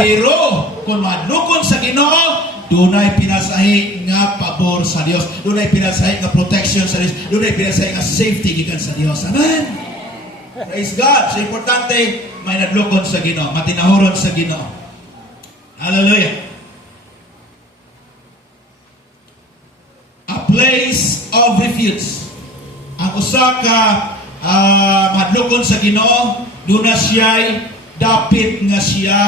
Pero kung madlukon sa Ginoo, dunay pinasahi nga pabor sa Dios, dunay pinasahi nga protection sa Dios, dunay pinasahi nga safety gikan sa Dios. Amen. Praise God. So importante may nadlukon sa Ginoo, matinahuron sa Ginoo. Hallelujah. A place of refuge. Ang usa ka madlukon sa Ginoo, duna siya dapit nga siya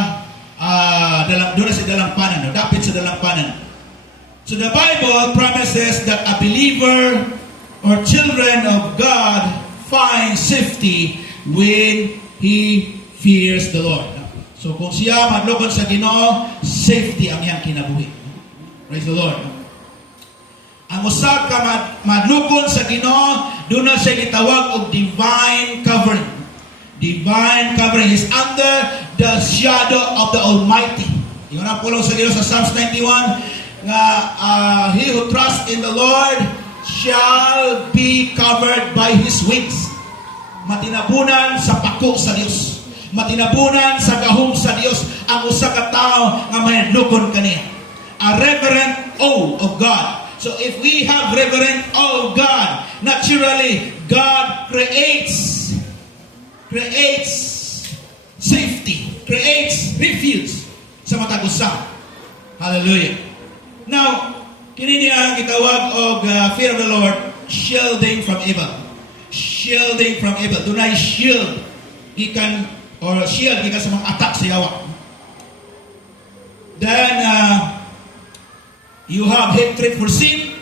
doon sa dalampanan, no? Dapit sa dalampanan. So the Bible promises that a believer or children of God find safety when he fears the Lord. So kung siya madlukon sa Ginoo, safety ang iyang kinabuhi. Praise the Lord. Ang usa ka madlukon sa Ginoo, doon na siya gitawag og divine covering. Divine covering is under the shadow of the Almighty. Yung napulong sa Ginoo sa Psalms 91 nga he who trusts in the Lord shall be covered by His wings. Matinabunan sa pako sa Dios. Matinabunan sa gahom sa Dios ang usa ka tawo nga madlukon kaniya. A reverent awe of God. So if we have reverent awe of God, naturally God creates safety, creates refuge sa matag usa. Hallelujah. Now, kini niya ang gitawag og fear of the Lord, shielding from evil. Shielding from evil. Dunay shield gikan or shield gikan sa mga attack sa yawa. Then you have hatred for sin.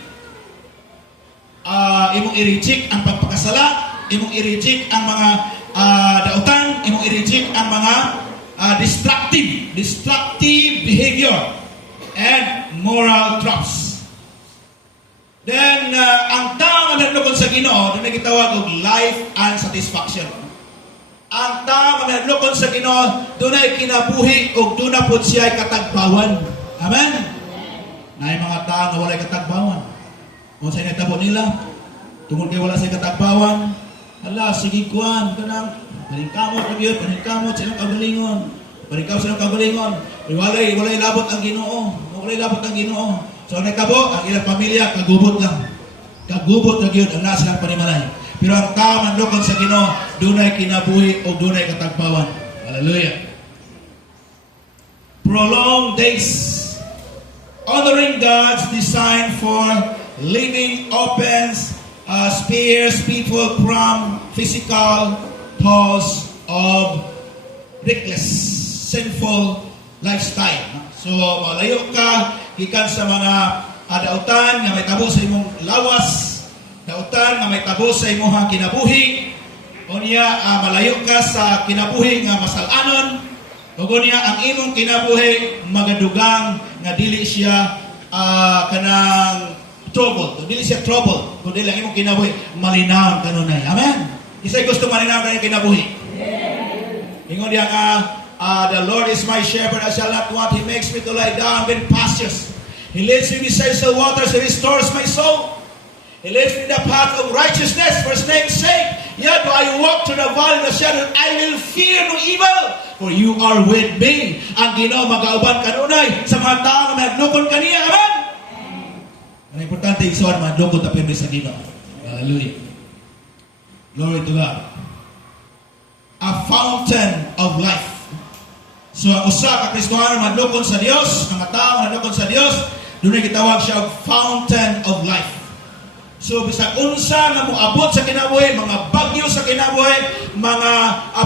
Imong i-reject ang pagpakasala, imong i-reject ang mga dautan, imong i-reject ang mga destructive behavior and moral traps. Then ang tao nga nadlukon sa Ginoo, dunay gitawag og life and satisfaction. Ang tao nga nadlukon sa Ginoo, dunay kinabuhi ug duna pud siya katagbawan. Amen. Naay mga tao nga walay katagbawan. Kung sa nagtabo nila, tungod kay wala sa katagbawan, hala, sige kuan, kanang paningkamot na yun, paningkamot sa ilang kagalingon. Paningkamot sa ilang kagalingon. Walay labot ang Ginoo. Walay labot ang Ginoo. So, nagkabo, ang ilang pamilya, kagubot lang. Kagubot na yun, ang nasa lang panimalay. Pero ang tao mandukon sa Ginoo, dunay kinabuhi o dunay katagbawan. Hallelujah. Prolonged days. Honoring God's design for living opens spares people from physical cause of reckless, sinful lifestyle. So, malayo ka, gikan sa mga dautan nga may tabo sa imong lawas, dautan nga may tabo sa imong kinabuhi, o niya malayo ka sa kinabuhi nga masalanon, o niya ang imong kinabuhi magadugang nga dili siya kanang trouble. Dili siya trouble. Kundi lang imong kinabuhi malinaw kanunay. Amen. Isa'y gusto malinaw kanang kinabuhi. Ingon diya the Lord is my shepherd, I shall not want. He makes me to lie down with pastures. He leads me beside still waters. He restores my soul. He leads me in the path of righteousness for His name's sake. Yet though I walk through the valley of the shadow, I will fear no evil, for you are with me. Ang Ginoo magauban kanunay sa mga tao nga nagdukon kaniya. Amen. Ang importante igsoon madlukon ta pirmi sa Ginoo. Hallelujah. Glory to God. A fountain of life. So ang usa ka Kristiyano madlukon sa Dios, ang tao madlukon sa Dios, dunay gitawag siya og fountain of life. So bisag unsa nga moabot sa kinabuhi, mga bagyo sa kinabuhi, mga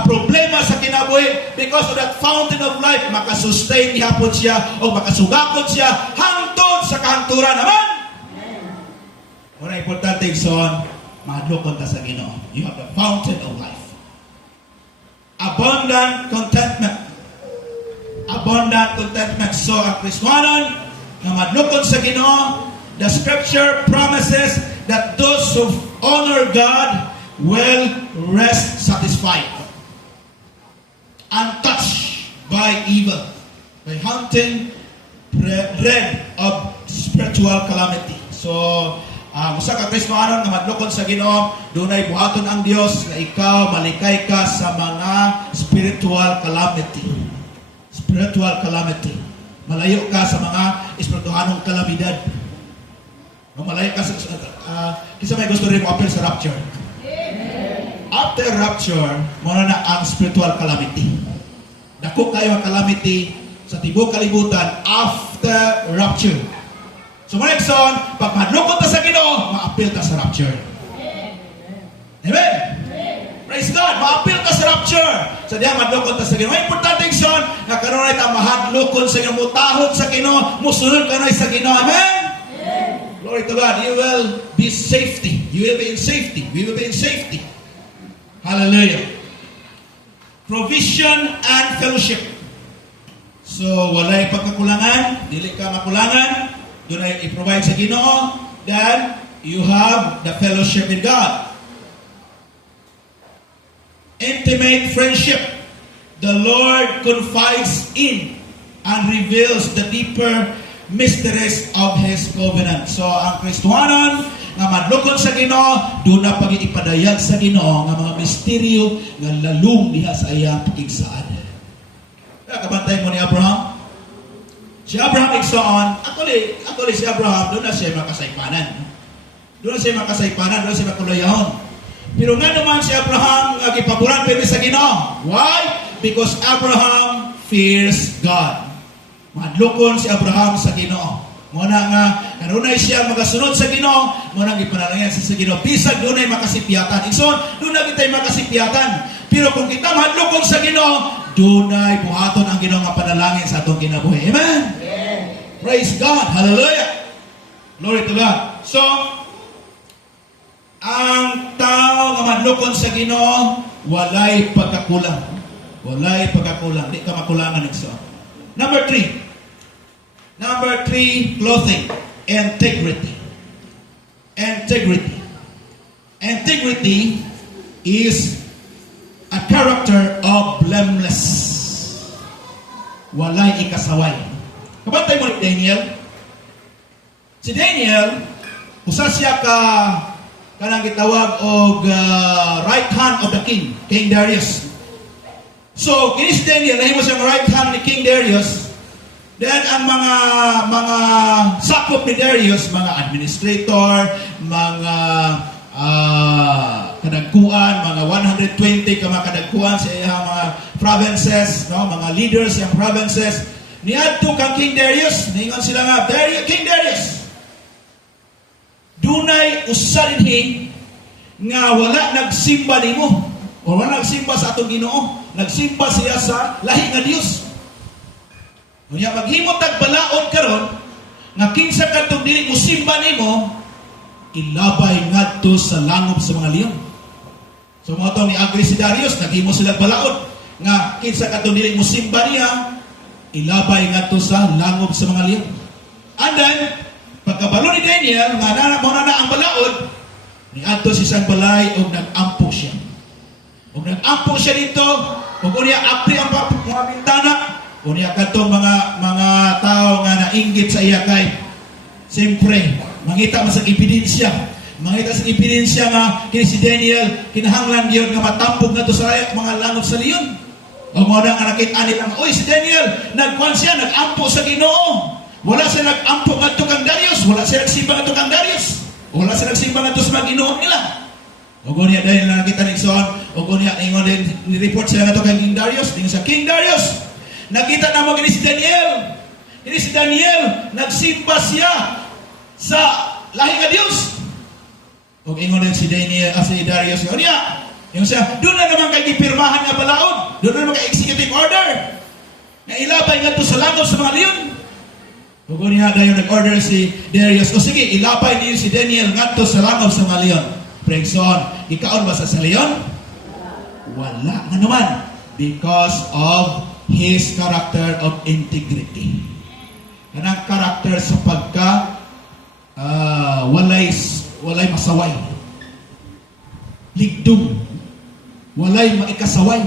problema sa kinabuhi, because of that fountain of life, makasustain gihapon siya o makasugakon siya hangtod sa kahangturan. Amen. Wala importante igsoon, madlukon ta sa Ginoo. You have the fountain of life. Abundant contentment. Abundant contentment. So ang Kristyanon nga madlukon sa Ginoo, the scripture promises that those who honor God will rest satisfied, untouched by evil, by hunting dread of spiritual calamity. So, usa ka Kristiyano nga madlukon sa Ginoo, dunay buhaton ang Dios nga ikaw malikay ka sa mga spiritual calamity. spiritual calamity. Malayo ka sa mga espirituhanong kalamidad. Malayo ka sa... kisa may gusto rin mo appeal sa rapture. After rapture, muna na ang spiritual calamity. Dako kayo ang calamity sa tibok kalibutan after rapture. So mga Ekson, pag madlukot ta sa Ginoo, ma-appeal ta sa rapture. Amen? Praise God, ma-appeal ta sa rapture. So diya madlukot ta sa Ginoo. Ang importante Ekson, na karon ay ta mahadlukon sa Ginoo, mutahod sa Ginoo, musunod ka na sa Ginoo. Amen? Glory to God. You will be safety. You will be in safety. We will be in safety. Hallelujah. Provision and fellowship. So, walay pagkakulangan, dili ka makulangan, doon ay i-provide sa Ginoo, then you have the fellowship with God. Intimate friendship. The Lord confides in and reveals the deeper mysteries of His covenant. So, ang Kristohanon, nga madlukon sa Ginoo, doon na pag-ipadayag sa Ginoo nga mga misteryo nga lalong diha sa iyang pakigsaan. Kaya kabantay mo ni Abraham. Si Abraham igsoon, actually si Abraham, doon na siya makasaypanan. Doon na siya makasaypanan, doon na siya makulayahon. Pero nga naman si Abraham, gipaburan pwede sa Ginoo. Why? Because Abraham fears God. Madlukon si Abraham sa Ginoo. Muna nga, kanunay siya magasunod sa Ginoo, muna gipanalangyan siya sa Ginoo. Bisag doon ay makasipyatan. Igsoon, doon na kita makasipyatan. Pero kung kita madlukon sa Ginoo, doon ay buhaton ang Ginoo nga panalangin sa atong kinabuhi. Amen? Amen. Praise God. Hallelujah. Glory to God. So, ang tao nga madlukon sa Ginoo, walay pagkakulang. Walay pagkakulang. Di ka makulangan igsoon. Number 3, clothing. Integrity. Integrity. Integrity is a character of blameless. Walay ikasaway. Kabantay mo ni Daniel? Si Daniel, usa siya kanang gitawag og right hand of the king, King Darius. So, kini si Daniel, nahimo siyang right hand ni King Darius. Then, ang mga sakop ni Darius, mga administrator, mga kadagkuan, mga 120 ka mga kadagkuan sa iyang mga provinces, no? Mga leaders sa provinces. Niadto kang King Darius, ningon sila nga, King Darius, dunay usa dinhi nga wala nagsimba nimo o wala nagsimba sa atong Ginoo, nagsimba siya sa lahi nga Dios. Unya maghimo tag balaod karon nga kinsa kadtong dili mo simba nimo, ilabay ngadto sa langob sa mga leon. So mo to ni Agri si Darius, naghimo sila balaod nga kinsa kadtong dili mo simba niya, ilabay ngadto sa langob sa mga leon. And then pagkabalo ni Daniel, nga mo na ang balaod, niadto si isang balay o nag-ampo siya. O nag-ampo siya dito, o niya apri ang mga bintana, o niya katong mga tao nga nainggit sa iya kay, siyempre, mangita mo sa ebidensya. Mangita sa ebidensya nga, kini si Daniel, kinahanglan yun nga matampog na to sa mga langob sa leon. O mga nga nakit-anit ang, uy, si Daniel, nagkuhan siya, nag-ampo sa Ginoo. Wala siya nag-ampo nga to kang Darius. Wala siya nagsimba nga to kang Darius. Wala siya nagsimba nga to sa mga Ginoo nila. O kung niya dahil na nakita ni Son, o kung niya ingon din, ni-report sila nga to kang King Darius. Tingin sa King Darius, nakita na mo gini si Daniel. Gini si Daniel, nagsimba siya sa lahi nga Diyos. O ingon din si Daniel, si Darius, o niya, yung siya, doon na naman kay gipirmahan nga balaod. Doon na naman kay executive order. Na ilabay nga to sa langob sa mga leon. Kung niya dayon nag-order si Darius, o sige, ilapay niyo si Daniel ngadto sa langob sa mga leon. Praise God. Ikaon ba sa leon? Wala. Nga naman. Because of his character of integrity. Kanang character sa pagka walay masaway. Ligdum. Walay maikasaway.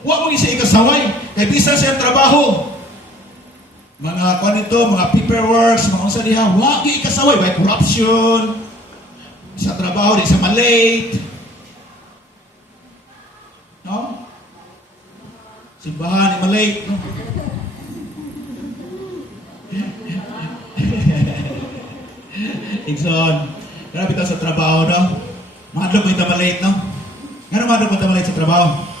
Wa mo isa ikasaway. Kay bisan sa trabaho, mga kanito, mga paperworks, mga unsa diha, wa gyud ikasaway by corruption sa trabaho, di sa malate. No? Simbahan ni malate, no? Igsoon. Grabe ito sa trabaho, no? Madlog mo ito malate, no? Nga madlog mo ito malate sa trabaho?